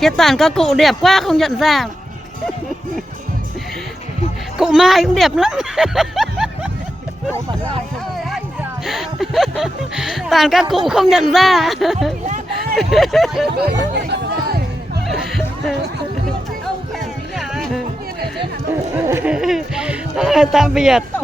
Hiện toàn có cụ đẹp quá không nhận ra. Cụ Mai cũng đẹp lắm. Toàn các cụ không nhận ra. Tạm biệt.